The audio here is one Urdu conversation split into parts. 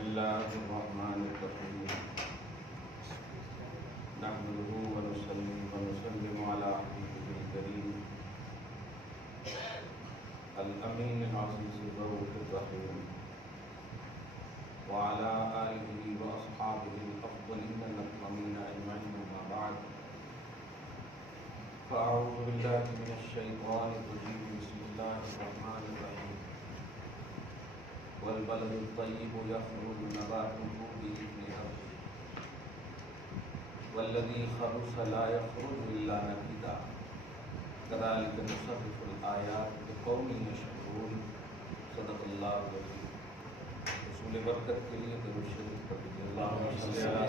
الله الرحمن الرحيم نحمده ونصلي ونسلم على حبيبه الكريم الأمين العزيز الرؤوف الرحيم وعلى آله وأصحابه الأفضلين الأكرمين أجمعين أما بعد فأعوذ بالله من الشيطان الرجيم بسم الله الرحمن الرحيم والبلد الطيب يخرج نباته بإذن ربه والذي خبث لا يخرج إلا نكدا كذلك نصرف الآيات لقوم يشكرون صدق الله العظيم رسول برکت کے لیے درود شریف پڑھ لیجیے اللہم صلی علی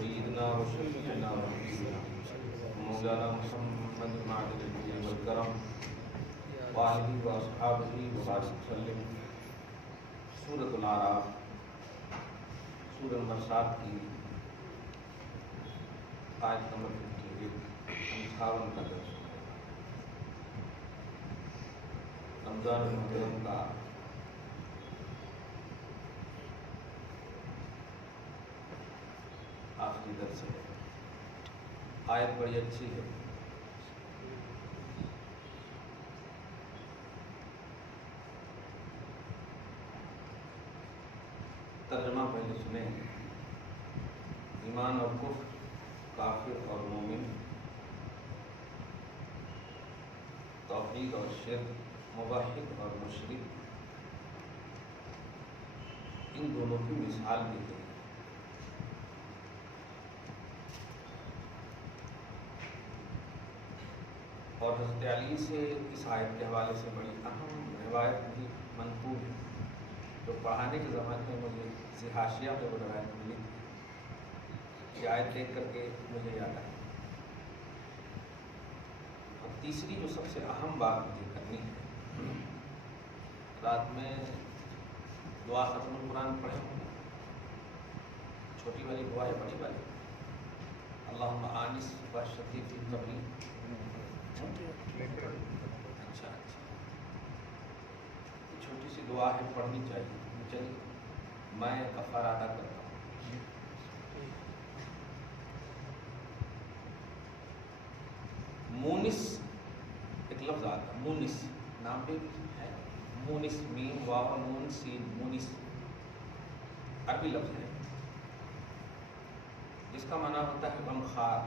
سیدنا و شفیعنا و حبیبنا مولانا محمد معدل الجود والکرم وآلہ و اصحابہ وبارک وسلم۔ سورۃ الاعراف سورہ نمبر 7 کی آیت نمبر 58 کا درس ہے۔ رمضان المحرم کا آخری درس ہے۔ آیت بڑی اچھی ہے، ترجمہ پہلے سنیں۔ ایمان اور کفر، کافر اور مومن، توحید اور شرک، موحد اور مشرک، ان دونوں کی مثال دی گئی۔ اور حضرت علی سے اس آیت کے حوالے سے بڑی اہم روایت بھی منقول ہے، تو پڑھانے کے زمانے میں مجھے حاشیہ میں وہ روایت ملی، یہ آیت دیکھ کر کے مجھے یاد آئی۔ اور تیسری جو سب سے اہم بات مجھے کرنی ہے، رات میں دعا ختم القرآن پڑھے ہوں، چھوٹی والی دعا ہے بڑی والی، اللہم آنس وحشتی فی قبری۔ اچھا چھوٹی سی دعا ہے، پڑھنی چاہیے۔ چلیے میں کفارہ ادا کرتا ہوں۔ مونس ایک لفظ آتا ہے، مونس نام بھی ہے، مونس، میم واو نون سین، مونس عربی لفظ ہے جس کا معنی ہوتا ہے غمخوار،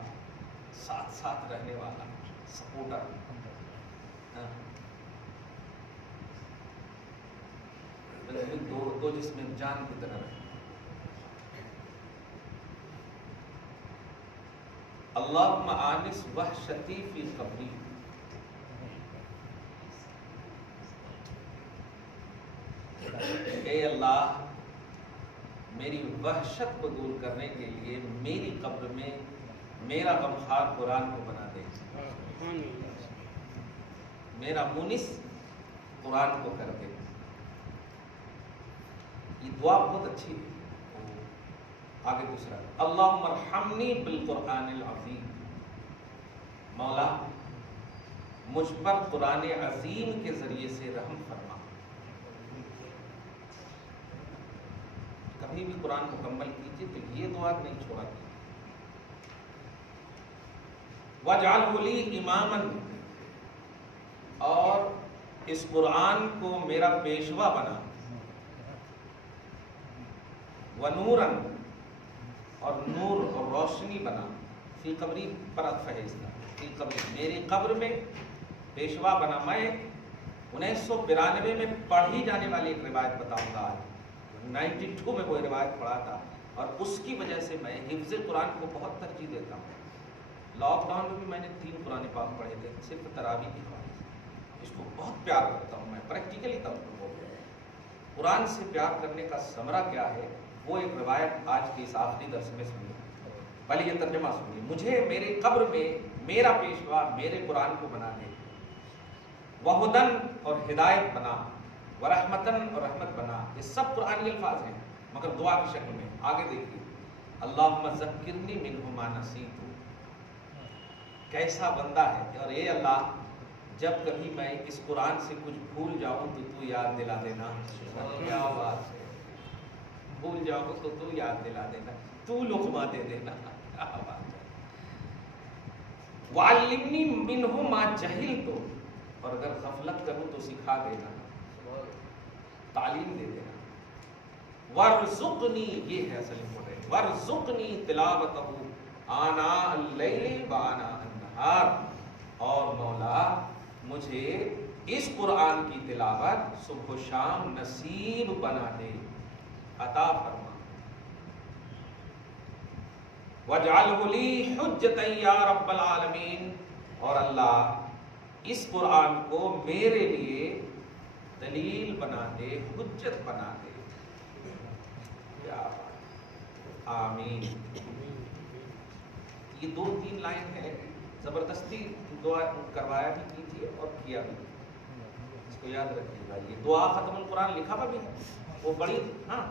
ساتھ ساتھ رہنے والا، سپورٹر۔ دو جسم جان کی طرح رہے۔ اللہم آنس وحشتی فی قبری، اے اللہ میری وحشت کو دور کرنے کے لیے میری قبر میں میرا غمخوار قرآن کو بنا دے، میرا مونس قرآن کو کر دے۔ یہ دعا بہت اچھی ہے۔ آگے دوسرا، اللہم ارحمنی بالقرآن العظیم، مولا مجھ پر قرآن عظیم کے ذریعے سے رحم فرما۔ کبھی بھی قرآن مکمل کیجیے تو یہ دعا نہیں چھوڑا کیجیے۔ وَاجْعَلْهُ لِي إِمَامًا، اور اس قرآن کو میرا پیشوا بنا۔ وَنُورًا، اور نور اور روشنی بنا۔ فی قبری پر عطف ہے اس کا، فی قبری میری قبر میں پیشوا بنا۔ میں 1992 میں پڑھی جانے والی ایک روایت بتاؤں گا آج۔ 92 میں وہ روایت پڑھا تھا، اور اس کی وجہ سے میں حفظ قرآن کو بہت ترجیح دیتا ہوں۔ لاک ڈاؤن میں بھی میں نے 3 قرآن پاک پڑھے تھے، صرف تراویح کی حوالے سے۔ اس کو بہت پیار کرتا ہوں میں، پریکٹیکلی طور پر بول رہا ہوں۔ قرآن سے پیار کرنے کا ثمرہ کیا ہے، وہ ایک روایت آج کے اس آخری درس میں سنیے۔ پہلے یہ ترجمہ سنیے، مجھے میرے قبر میں میرا پیشوا میرے قرآن کو بنا دے، وہدن اور ہدایت بنا، ورحمتن اور رحمت بنا۔ یہ سب قرآنی الفاظ ہیں مگر دعا کی شکل میں۔ آگے دیکھیے، اللہم ذکرنی منہ ما نسیت، کیسا بندہ ہے، اور اے اللہ جب کبھی میں اس قرآن سے کچھ بھول جاؤں تو تو یاد دلا دینا۔ کیا بات ہے، بھول جاؤ تو یاد دلا دینا، تو لقمہ دے دینا. کیا بات ہے. وعلمنی منہ ما جہلت، اور اگر غفلت کروں تو سکھا دینا، تعلیم دے دینا. وارزقنی، یہ ہے اصل امپورٹنٹ، وارزقنی تلاوتہ آناء اللیل وآناء النہار، اور مولا مجھے اس قرآن کی تلاوت صبح و شام نصیب بنا دے، عطا فرما. وَاجْعَلْهُ لِي حُجَّةً یا رب العالمین، اور اللہ اس قرآن کو میرے لیے دلیل بنا دے، حجت بنا دے. کیا بات. آمین. یہ 2-3 لائن ہے، زبردستی دعا کروایا بھی کیجیے اور کیا بھی، اس کو یاد رکھیے گا. یہ دعا ختم القرآن لکھا ہوا بھی ہے، وہ بڑی، ہاں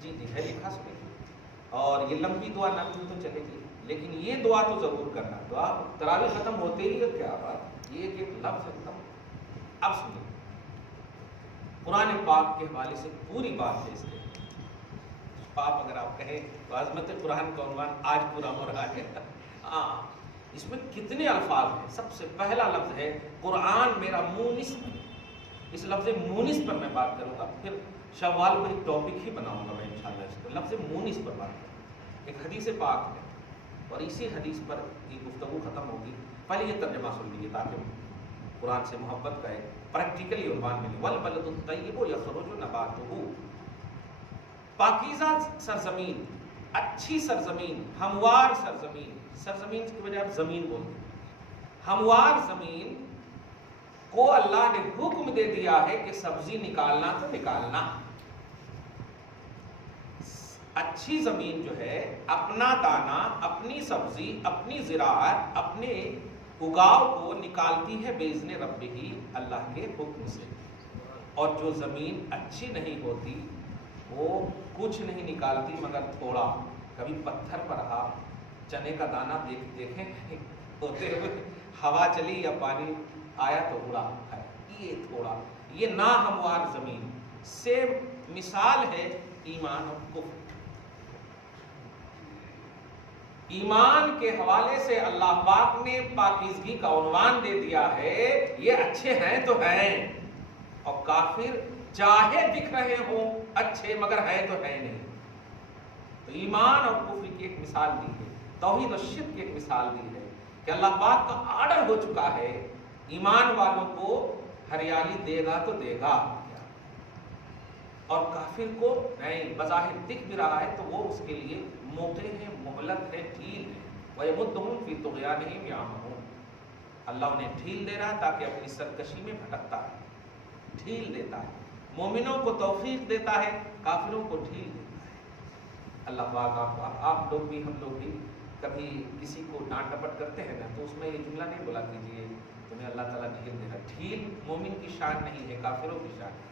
جی ہے لکھا سنے، اور یہ لمبی دعا نہ بھی تو چلے گی، لیکن یہ دعا تو ضرور کرنا. دعا تراویح ختم ہوتے ہی ہے. کیا بات، یہ ایک لفظ ختم. اب سنیں، قرآن پاک کے حوالے سے پوری بات ہے. اس کے پاپ اگر آپ کہیں تو عظمت قرآن کا عنوان آج پورا ہو رہا ہے. ہاں، اس میں کتنے الفاظ ہیں. سب سے پہلا لفظ ہے قرآن میرا مونس. اس لفظ مونس پر میں بات کروں گا، پھر شوال کو ایک ٹاپک ہی بناؤں گا میں انشاءاللہ. اس کو لفظ مونس پر بات کروں. ایک حدیث پاک ہے اور اسی حدیث پر یہ گفتگو ختم ہوگی. پہلے یہ ترجمہ سن لیجیے تاکہ قرآن سے محبت کا ایک پریکٹیکلی عنوان ملے. والبلد الطیب یخرج نباتہ، پاکیزہ سرزمین، اچھی سرزمین، ہموار سرزمین. سرزمین کی وجہ آپ زمین بولتے ہیں. ہموار زمین کو اللہ نے حکم دے دیا ہے کہ سبزی نکالنا تو نکالنا. اچھی زمین جو ہے اپنا دانہ، اپنی سبزی، اپنی زراعت، اپنے اگاؤ کو نکالتی ہے باذن ربہ، اللہ کے حکم سے. اور جو زمین اچھی نہیں ہوتی وہ کچھ نہیں نکالتی مگر تھوڑا. کبھی پتھر پر آپ چنے کا دانہ دیکھیں ہوتے ہوئے، ہوا چلی یا پانی آیا تو اڑا ہے. یہ تھوڑا، یہ ناہموار زمین سے مثال ہے ایمان اور کفر. ایمان کے حوالے سے اللہ پاک نے پاکیزگی کا عنوان دے دیا ہے، یہ اچھے ہیں تو ہیں، اور کافر چاہے دکھ رہے ہوں اچھے مگر ہے تو ہے نہیں. تو ایمان اور کفر کی ایک مثال دی ہے، توحید و شرک کی ایک مثال دی ہے کہ اللہ پاک کا آرڈر ہو چکا ہے ایمان والوں کو ہریالی دے گا تو دے گا، اور کافر کو نہیں. بظاہر دکھ بھی رہا ہے تو وہ اس کے لیے موقع ہے، مہلت ہے، ڈھیل ہے. وَيَمُدُّهُمْ فِي طُغْيَانِهِمْ يَعْمَهُونَ، اللہ انہیں ڈھیل دے رہا ہے تاکہ اپنی سرکشی میں بھٹکتا ہے. ڈھیل دیتا ہے، مومنوں کو توفیق دیتا ہے، کافروں کو ڈھیل دیتا ہے. اللہ پاک آپ لوگ بھی، ہم لوگ بھی کبھی کسی کو ڈانٹ ڈپٹ کرتے ہیں نا، تو اس میں یہ جملہ نہیں بولا کیجیے تمہیں اللہ تعالیٰ ڈھیل دے رہا. ڈھیل مومن کی شان نہیں ہے، کافروں کی شان ہے.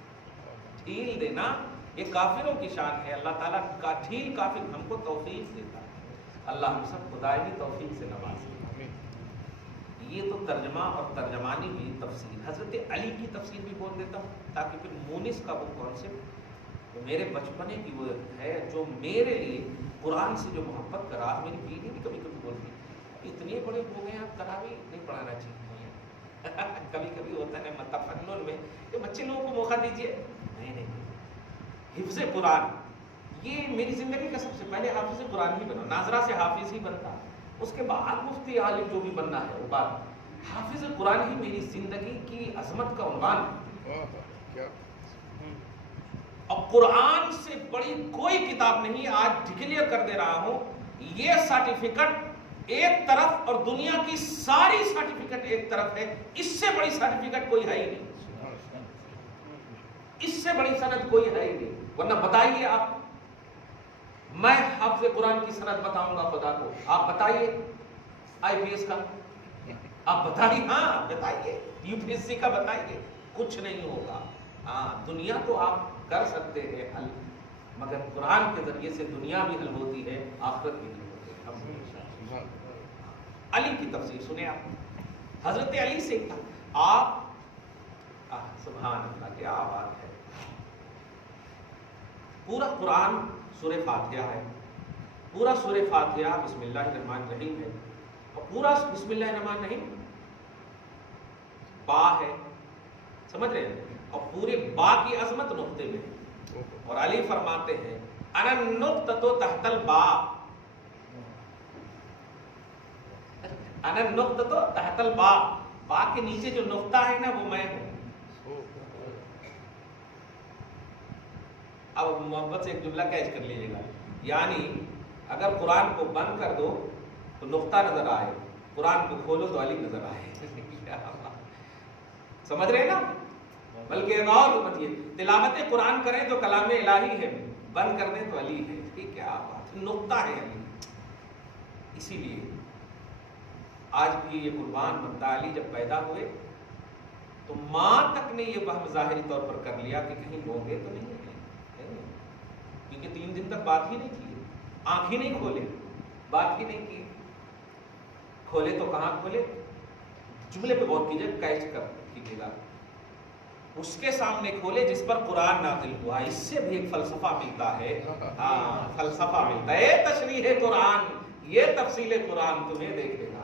ڈھیل دینا یہ کافروں کی شان ہے. اللہ تعالیٰ کا ڈھیل کافر ہم کو توفیق دیتا ہے. اللہ ہم سب خدائی توفیق سے نوازے. یہ تو ترجمہ اور ترجمانی بھی تفسیر. حضرت علی کی تفسیر بھی بول دیتا ہوں تاکہ پھر مونس کا وہ کانسیپٹ جو میرے بچپنے کی وہ ہے، جو میرے لیے قرآن سے جو محبت کرا. میری بیوی بھی کبھی کبھی بولتی اتنے بڑے ہو گئے آپ تراویح نہیں پڑھانا چاہیے. کبھی کبھی ہوتا ہے تفنن میں کہ بچے لوگوں کو موقع دیجیے. نہیں، حفظ قرآن یہ میری زندگی کا سب سے پہلے حافظ قرآن ہی بنا. ناظرہ سے حافظ ہی بنتا، اس کے بعد مفتی عالم جو بھی بننا ہے وہ بات. حافظ قرآن ہی میری زندگی کی عظمت کا عنوان ہے. اور قرآن سے بڑی کوئی کتاب نہیں. آج ڈکلیئر کر دے رہا ہوں، یہ سرٹیفکیٹ ایک طرف اور دنیا کی ساری سرٹیفکیٹ ایک طرف ہے. اس سے بڑی سرٹیفکیٹ کوئی ہے ہی نہیں، اس سے بڑی سند کوئی ہے ہی نہیں. ورنہ بتائیے آپ، میں حافظ قرآن کی سند بتاؤں گا خدا کو، آپ بتائیے IPS کا، آپ بتائیے، ہاں بتائیے UPSC کا بتائیے، کچھ نہیں ہوگا. ہاں دنیا تو آپ کر سکتے ہیں حل، مگر قرآن کے ذریعے سے دنیا بھی حل ہوتی ہے، آخرت بھی حل ہوتی ہے. علی کی تفسیر سنیں آپ. حضرت علی سے آپ سبحان اللہ، کیا بات ہے. پورا قرآن سورہ فاتحہ ہے، پورا سورہ فاتحہ بسم اللہ الرحمن الرحیم ہے، اور پورا بسم اللہ الرحمن الرحیم با ہے، سمجھ رہے ہیں، اور پورے با کی عظمت نقطے میں، اور علی فرماتے ہیں انا النقطۃ تحت البا، انا النقطۃ تحت البا، با کے نیچے جو نقطہ ہے نا وہ میں ہوں۔ اب محبت سے ایک جملہ کیچ کر لیجیے گا، یعنی اگر قرآن کو بند کر دو تو نقطہ نظر آئے، قرآن کو کھولو تو علی نظر آئے۔ سمجھ رہے ہیں نا؟ بلکہ غور مت، یہ تلاوت قرآن کریں تو کلام الہی ہے، بند کر دیں تو علی ہے۔ ٹھیک، کیا بات، نقطہ ہے علی۔ اسی لیے آج بھی یہ قربان بندہ علی جب پیدا ہوئے تو ماں تک نے یہ وہم ظاہری طور پر کر لیا کہ کہیں گونگے تو نہیں ہے، کیونکہ 3 دن تک بات ہی نہیں کی، آنکھ ہی نہیں کھولے، بات ہی نہیں کی۔ کھولے تو کہاں کھولے؟ جملے پہ غور کیجئے، کیچ کر کیجیے گا، اس کے سامنے کھولے جس پر قرآن نازل ہوا۔ اس سے بھی ایک فلسفہ ملتا ہے، ہاں فلسفہ ملتا ہے، تشریح قرآن، یہ تفصیل قرآن تمہیں دیکھے گا۔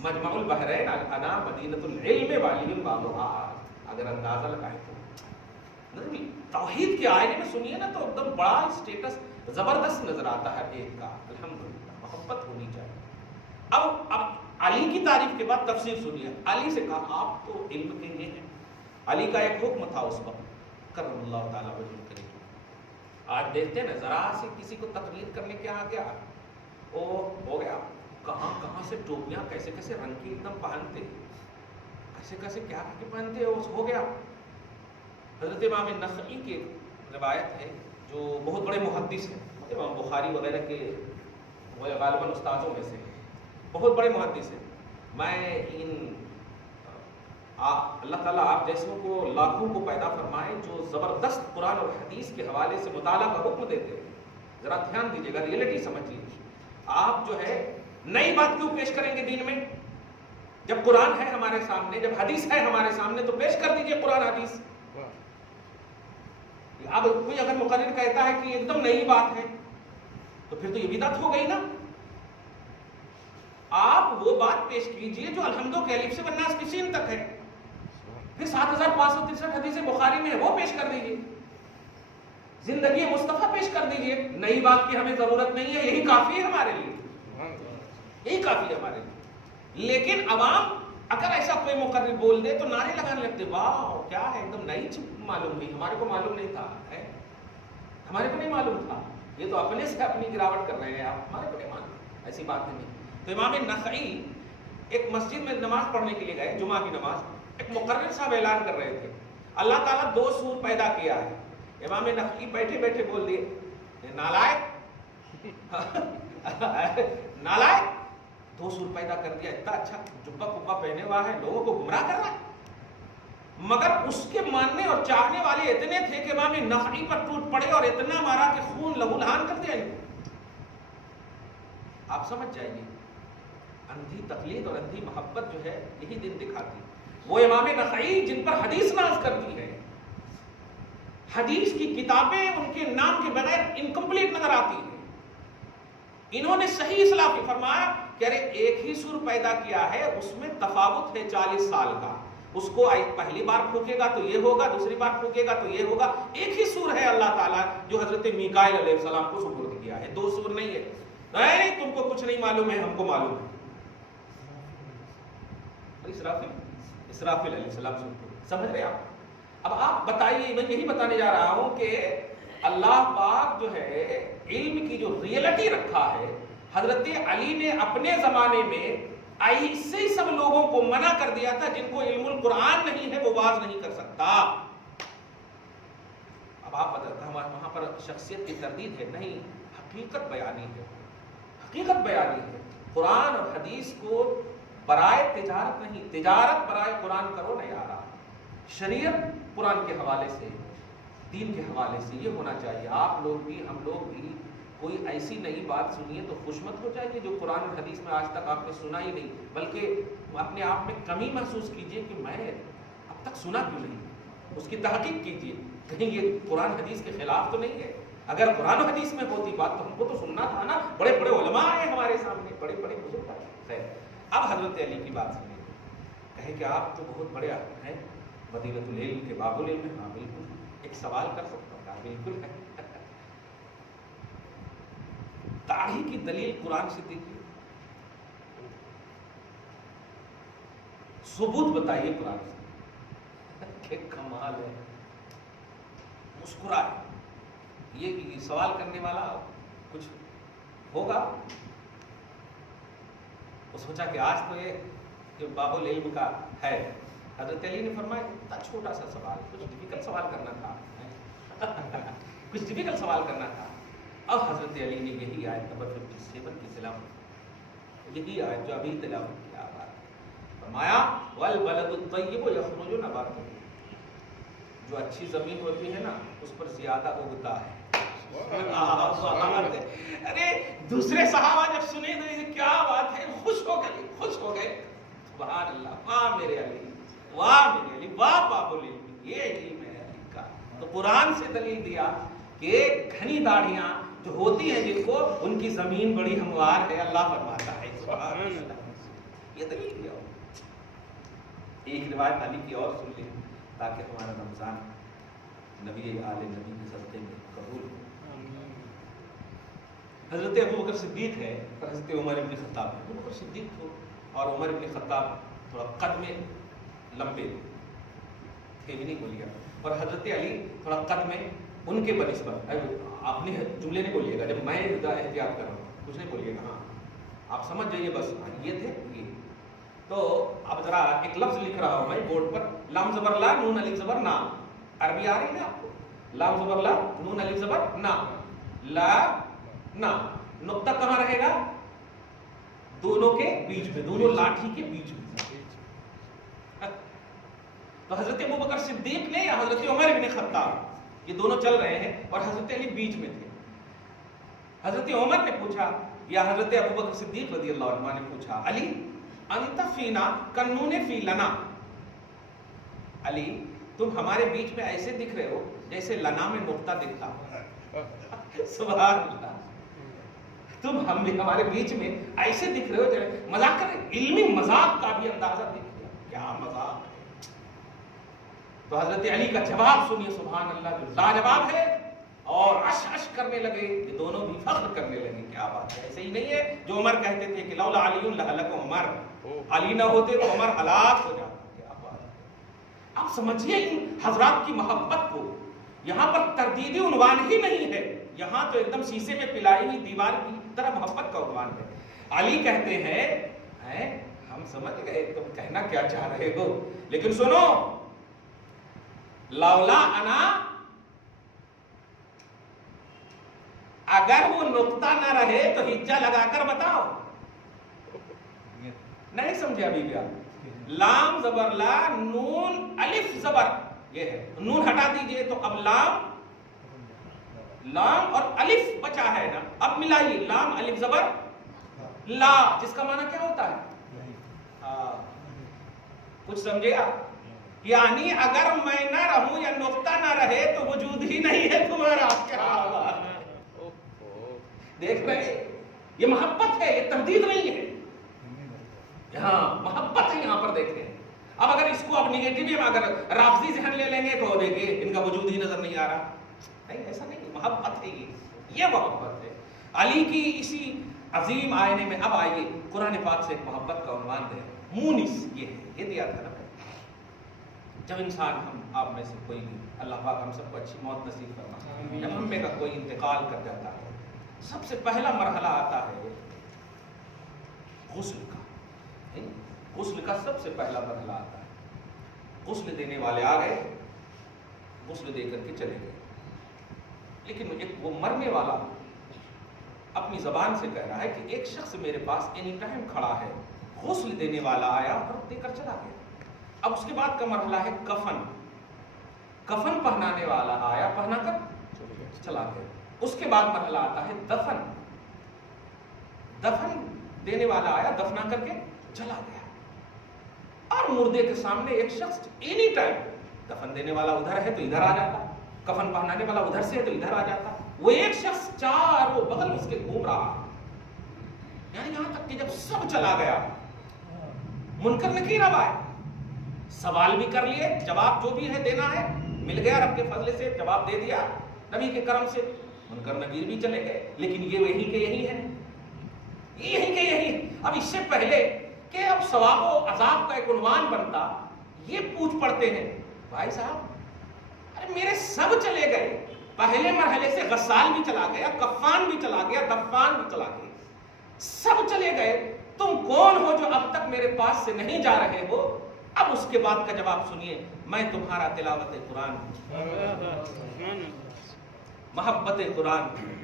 مجمع البحرین انا مدینۃ العلم والی بابھا، اگر اندازہ لگائے تو توحید کے آئینے میں سنیے نا تو ایک دم بڑا اسٹیٹس زبردست نظر آتا ہے ایک کا، الحمدللہ، محبت ہونی چاہیے۔ اب علی کی تعریف کے بعد تفسیر سنیے۔ علی سے کہا آپ تو علم کے یہ ہیں، علی کا ایک حکم تھا اس وقت، کرم اللہ تعالیٰ وجہ کرے۔ آج دیکھتے ہیں نا، ذرا سے کسی کو تقریر کرنے کے آ گیا وہ ہو گیا، کہاں کہاں سے ٹوپیاں کیسے کیسے رنگ کی ایک دم پہنتے، کیسے کیسے کیا پہنتے، ہو گیا۔ حضرت امام نخعی کی روایت ہے، جو بہت بڑے محدث ہیں، امام بخاری وغیرہ کے غالباً استاذوں میں سے بہت بڑے محدث ہیں۔ میں اللہ تعالیٰ آپ جیسوں کو لاکھوں کو پیدا فرمائے جو زبردست قرآن اور حدیث کے حوالے سے مطالعہ کا حکم دیتے ہیں۔ ذرا دھیان دیجیے گا، ریئلٹی سمجھیے۔ آپ جو ہے نئی بات کیوں پیش کریں گے دین میں؟ جب قرآن ہے ہمارے سامنے، جب حدیث ہے ہمارے سامنے تو پیش کر دیجیے قرآن حدیث۔ اب کوئی اگر مقرر کہتا ہے کہ ایک دم نئی بات ہے تو پھر تو یہ بدعت ہو گئی نا۔ آپ وہ بات پیش کیجئے جو الحمدو کے الف سے والناس کی سین تک ہے، پھر 7563 حدیث بخاری میں ہے وہ پیش کر دیجئے، زندگی مصطفیٰ پیش کر دیجئے۔ نئی بات کی ہمیں ضرورت نہیں ہے، یہی کافی ہے ہمارے لیے، یہی کافی ہے ہمارے لیے۔ لیکن عوام اگر ایسا کوئی مقرر بول دے تو نعرے لگانے لگتے، واہ کیا ہے، ایک دم نئی معلوم ہوئی، ہمارے کو معلوم نہیں تھا، ہمارے کو نہیں معلوم تھا، یہ تو اپنے سے اپنی گراوٹ کر رہے ہیں آپ، ہمارے کو نہیں معلوم، ایسی بات نہیں۔ تو امام نخعی ایک مسجد میں نماز پڑھنے کے لیے گئے، جمعہ کی نماز، ایک مقرر صاحب اعلان کر رہے تھے اللہ تعالیٰ 2 سور پیدا کیا ہے۔ امام نخعی بیٹھے بیٹھے بول دیے، نالائق نالائق، 2 سور پیدا کر دیا، اتنا اچھا جبہ کبہ پہنے ہوا ہے، لوگوں کو گمراہ کر رہا ہے۔ مگر اس کے ماننے اور چاہنے والے اتنے تھے کہ امام نخعی پر ٹوٹ پڑے اور اتنا مارا کہ خون لہو لہان کر دیا ان کو۔ آپ سمجھ جائیے، اندھی تقلید اور اندھی محبت جو ہے یہی دن دکھاتی۔ وہ امام نخعی جن پر حدیث ناز کرتی ہے، حدیث کی کتابیں ان کے نام کے بغیر انکمپلیٹ نظر آتی ہیں، انہوں نے صحیح اصلاح کی فرمایا کہ ارے ایک ہی سور پیدا کیا ہے، اس میں تفاوت ہے 40 سال کا، اس کو پہلی بار پھونکے گا تو یہ ہوگا، دوسری بار پھونکے گا تو یہ ہوگا۔ ایک ہی سور ہے اللہ تعالیٰ جو حضرت میکائیل علیہ السلام کو سپرد کیا ہے، 2 سور نہیں ہے۔ نہیں تم کو کچھ نہیں معلوم ہے، ہم کو معلوم ہے۔ اسرافیل علیہ السلام سمجھ رہے آپ؟ اب آپ بتائیے، میں یہی بتانے جا رہا ہوں کہ اللہ پاک جو ہے علم کی جو ریئلٹی رکھا ہے، حضرت علی نے اپنے زمانے میں ایسے سب لوگوں کو منع کر دیا تھا جن کو علم القرآن نہیں ہے، وہ واز نہیں کر سکتا۔ اب آپ وہاں پر شخصیت کی تردید ہے نہیں، حقیقت بیانی ہے، حقیقت بیانی ہے۔ قرآن اور حدیث کو برائے تجارت نہیں، تجارت برائے قرآن کرو نہ یارا۔ شریعت قرآن کے حوالے سے، دین کے حوالے سے یہ ہونا چاہیے۔ آپ لوگ بھی، ہم لوگ بھی کوئی ایسی نئی بات سنیے تو خوش مت ہو جائیے جو قرآن اور حدیث میں آج تک آپ نے سنا ہی نہیں، بلکہ اپنے آپ میں کمی محسوس کیجئے کہ میں اب تک سنا کیوں نہیں، اس کی تحقیق کیجئے۔ کہیں یہ قرآن حدیث کے خلاف تو نہیں ہے؟ اگر قرآن و حدیث میں ہوتی بات تو ہم کو تو سننا تھا نا. بڑے بڑے علماء ہیں ہمارے سامنے, بڑے بڑے بزرگ ہیں. خیر, اب حضرت علی کی بات سنیں. کہے کہ آپ تو بہت بڑے ہیں, بدیلۃ العلم کے باب العلم میں. ہاں بالکل, ایک سوال کر سکتا ہوں. کہا بالکل ہے. داڑھی کی دلیل قرآن سے دیکھیے, ثبوت بتائیے قرآن سے. کہ کمال ہے. مسکرائے. یہ سوال کرنے والا کچھ ہوگا. وہ سوچا کہ آج تو یہ باب العلم کا ہے. حضرت علی نے فرمایا اتنا چھوٹا سا سوال, کچھ ڈیفیکلٹ سوال کرنا تھا. کچھ ڈیفیکلٹ سوال کرنا تھا. اب حضرت علی نے یہی آیت نمبر 57 کی تلاوت, یہی آیت جو ابھی تلاوت کی آپ فرمایا والبلد الطیب یخرج نباتہ. جو اچھی زمین ہوتی ہے نا اس پر زیادہ اگتا ہے. ارے دوسرے صحابہ جب سنے تو کیا بات ہے, خوش ہو گئے, خوش ہو گئے. سبحان اللہ, واہ میرے علی, واہ میرے علی, واہ باب العلم, یہ علم ہے علی کا. تو قرآن سے دلیل دیا کہ گھنی داڑھیاں جو ہوتی ہیں جن کو, ان کی زمین بڑی ہموار ہے. اللہ فرماتا ہے سبحان اللہ, یہ دلیل دیا. ایک روایت علی کی اور سن لیں تاکہ ہمارا رمضان نبی آل نبی کے صدقے میں قبول ہو. حضرت ابو بکر صدیق ہے اور حضرت عمر ابن خطاب ہے. ابو بکر صدیق کو اور عمر ابن خطاب تھوڑا قد میں لمبے تھے, بھی نہیں بولیے, اور حضرت علی تھوڑا قد میں ان کے بنسبت. آپ نے جملے نہیں بولیے گا, جب میں احتیاط کر رہا ہوں کچھ نہیں بولیے گا. ہاں آپ سمجھ جائیے بس, یہ تھے یہ. تو اب ذرا ایک لفظ لکھ رہا ہوں میں بورڈ پر, لام زبر لا نون الف زبر نا. عربی آ رہی ہے آپ کو؟ لام زبر لا نون الف زبر نا, لا نا. نقطہ کہاں رہے گا؟ دونوں کے بیچ میں, دونوں لاٹھی کے بیچ میں. تو حضرت ابو بکر صدیق نے یا حضرت عمر بن خطاب, یہ دونوں چل رہے ہیں اور حضرت علی بیچ میں تھے. حضرت عمر نے پوچھا یا حضرت ابو بکر صدیق رضی اللہ عنہ نے پوچھا, علی انت فینا کنون فی لنا. علی تم ہمارے بیچ میں ایسے دکھ رہے ہو جیسے لنا میں نقطہ دکھتا. سبحان اللہ, تم ہم بھی ہمارے بیچ میں ایسے دکھ رہے ہو جیسے مذاق کر رہے. علمی مذاق کا بھی اندازہ دیکھ لیا, کیا مذاق ہے. تو حضرت علی کا جواب سنیے, سبحان اللہ, جو لاجواب ہے. اور اش اش کرنے لگے, یہ دونوں بھی فخر کرنے لگے. کیا بات ہے, ایسے ہی نہیں ہے جو عمر کہتے تھے کہ لولا علی لہلک عمر, علی نہ ہوتے تو عمر ہلاک ہو جاتا. کیا بات ہے. آپ سمجھیے ان حضرات کی محبت کو. یہاں پر تردیدی عنوان ہی نہیں ہے, یہاں تو ایک دم شیشے میں پلائی ہوئی دیوار کی طرح محبت کا عنوان ہے. علی کہتے ہیں ہم سمجھ گئے تم کہنا کیا چاہ رہے ہو, لیکن سنو, لولا انا, اگر وہ نقطہ نہ رہے تو ہجا لگا کر بتاؤ. نہیں سمجھے ابھی بھی آپ؟ لام زبر لا نون الف زبر, یہ ہے. نون ہٹا دیجئے تو اب لام اور الف بچا ہے نا. اب ملائیے لام الف زبر لا, جس کا معنی کیا ہوتا ہے؟ کچھ سمجھے آپ؟ یعنی اگر میں نہ رہوں یا نقطہ نہ رہے تو وجود ہی نہیں ہے تمہارا. کیا دیکھ رہے, یہ محبت ہے, یہ تردید نہیں ہے. یہاں محبت ہے, یہاں پر دیکھیں. اب اگر اس کو اب نیگیٹو میں اگر رافضی ذہن لے لیں گے تو دیکھیں ان کا وجود ہی نظر نہیں آ رہا. نہیں, ایسا نہیں, محبت ہے یہ محبت ہے. علی کی اسی عظیم آئینے میں اب آئیے قرآن پاک سے ایک محبت کا عنوان دیں. مونس, یہ ہے, یہ دیا تھا نا. جب انسان, ہم آپ میں سے کوئی بھی, اللہ پاک ہم سب کو اچھی موت نصیب فرمائے, جب ہم میں کا کوئی انتقال کر جاتا ہے سب سے پہلا مرحلہ آتا ہے غسل کا. غسل کا سب سے پہلا مرحلہ آتا ہے. غسل دینے والے آ گئے, غسل دے کر کے چلے گئے, لیکن ایک وہ مرنے والا اپنی زبان سے کہہ رہا ہے کہ ایک شخص میرے پاس اینی ٹائم کھڑا ہے, غسل دینے والا آیا اور دے کر چلا گیا. اب اس کے بعد کا مرحلہ ہے کفن. کفن پہنانے والا آیا, پہنا کر چلا گیا. اس کے بعد مرحلہ آتا ہے دفن. دفن دینے والا آیا, دفنا کر کے چلا گیا. اور مردے کے سامنے ایک شخص اینی ٹائم, دفن دینے والا ادھر ہے تو ادھر آ جاتا, کفن پہنانے والا ادھر سے تو ادھر آ جاتا، وہ ایک شخص چاروں بغل اس کے گھوم رہا، یعنی یہاں تک کہ جب سب چلا گیا، منکر نکیر اب آئے، سوال بھی کر لیے، جواب جو بھی ہے دینا ہے مل گیا، رب کے فضل سے جواب دے دیا نبی کے کرم سے، منکر نکیر بھی چلے گئے، لیکن یہ یہی کے یہی ہے، یہی کے یہی ہے۔ اب اس سے پہلے کہ اب ثواب و عذاب کا ایک عنوان بنتا، یہ پوچھ پڑتے ہیں بھائی صاحب ارے میرے سب چلے گئے، پہلے مرحلے سے غسال بھی چلا گیا، کفان بھی چلا گیا، دفان بھی چلا گیا، سب چلے گئے، تم کون ہو جو اب تک میرے پاس سے نہیں جا رہے ہو؟ اب اس کے بعد کا جواب سنیے، میں تمہارا تلاوت قرآن ہوں، محبت قرآن ہوں،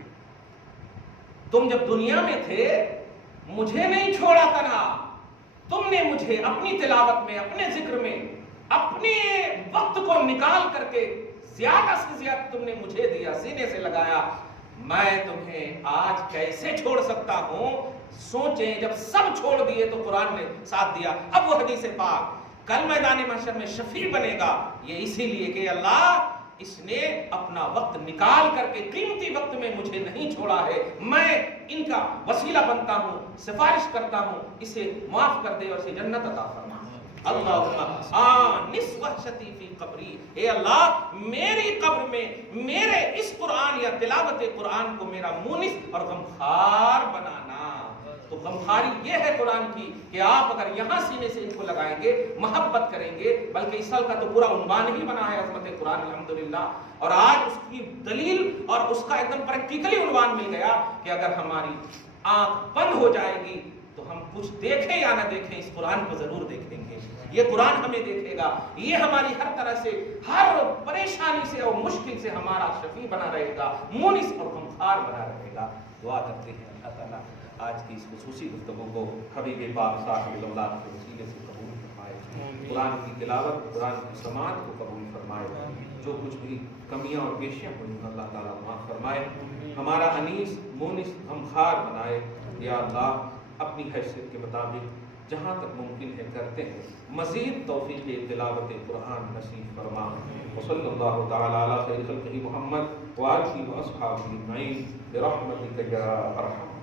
تم جب دنیا میں تھے مجھے نہیں چھوڑا تنہا، تم نے مجھے اپنی تلاوت میں، اپنے ذکر میں، اپنے وقت کو نکال کر کے زیادہ سے زیادہ تم نے مجھے دیا، سینے سے لگایا، میں تمہیں آج کیسے چھوڑ سکتا ہوں؟ سوچیں جب سب چھوڑ دیے تو قرآن نے ساتھ دیا۔ اب وہ حدیث پاک کل میدان محشر میں شفیع بنے گا، یہ اسی لیے کہ اللہ اس نے اپنا وقت نکال کر کے قیمتی وقت میں مجھے نہیں چھوڑا ہے، میں ان کا وسیلہ بنتا ہوں، سفارش کرتا ہوں، اسے معاف کر دے اور اسے جنت عطا فرما۔ اللہم آنس وحشتی فی قبری، اے اللہ میری قبر میں میرے اس قرآن یا تلاوت قرآن کو میرا مونس اور غمخوار بنانا۔ تو غمخواری یہ ہے قرآن کی کہ آپ اگر یہاں سینے سے ان کو لگائیں گے، محبت کریں گے، بلکہ اس سال کا تو پورا عنوان ہی بنا ہے عظمت قرآن الحمدللہ، اور آج اس کی دلیل اور اس کا ایک دم پریکٹیکلی عنوان مل گیا کہ اگر ہماری آنکھ بند ہو جائے گی تو ہم کچھ دیکھیں یا نہ دیکھیں اس قرآن کو ضرور دیکھیں گے، یہ قرآن ہمیں دیکھے گا، یہ ہماری ہر طرح سے ہر پریشانی سے اور مشکل سے ہمارا شفیع بنا رہے گا، مونس اور غمخوار بنا رہے گا۔ دعا کرتے ہیں اللہ تعالیٰ آج کی اس خصوصی گفتگو کو حبیب پاک صاحب اللہ کے وسیلے سے قبول فرمائے، قرآن کی تلاوت، قرآن کی سماعت کو قبول فرمائے، جو کچھ بھی کمیاں اور بیشیاں ہوئی اللہ تعالیٰ معاف فرمائے، ہمارا انیس مونس غمخوار بنائے۔ یا اللہ اپنی حیثیت کے مطابق جہاں تک ممکن ہے کرتے ہیں، مزید توفیق تلاوت قرآن نصیب فرما۔ وصلی اللہ تعالی علی خیر خلقہ محمد وآلہ وأصحابہ اجمعین برحمتک یا ارحم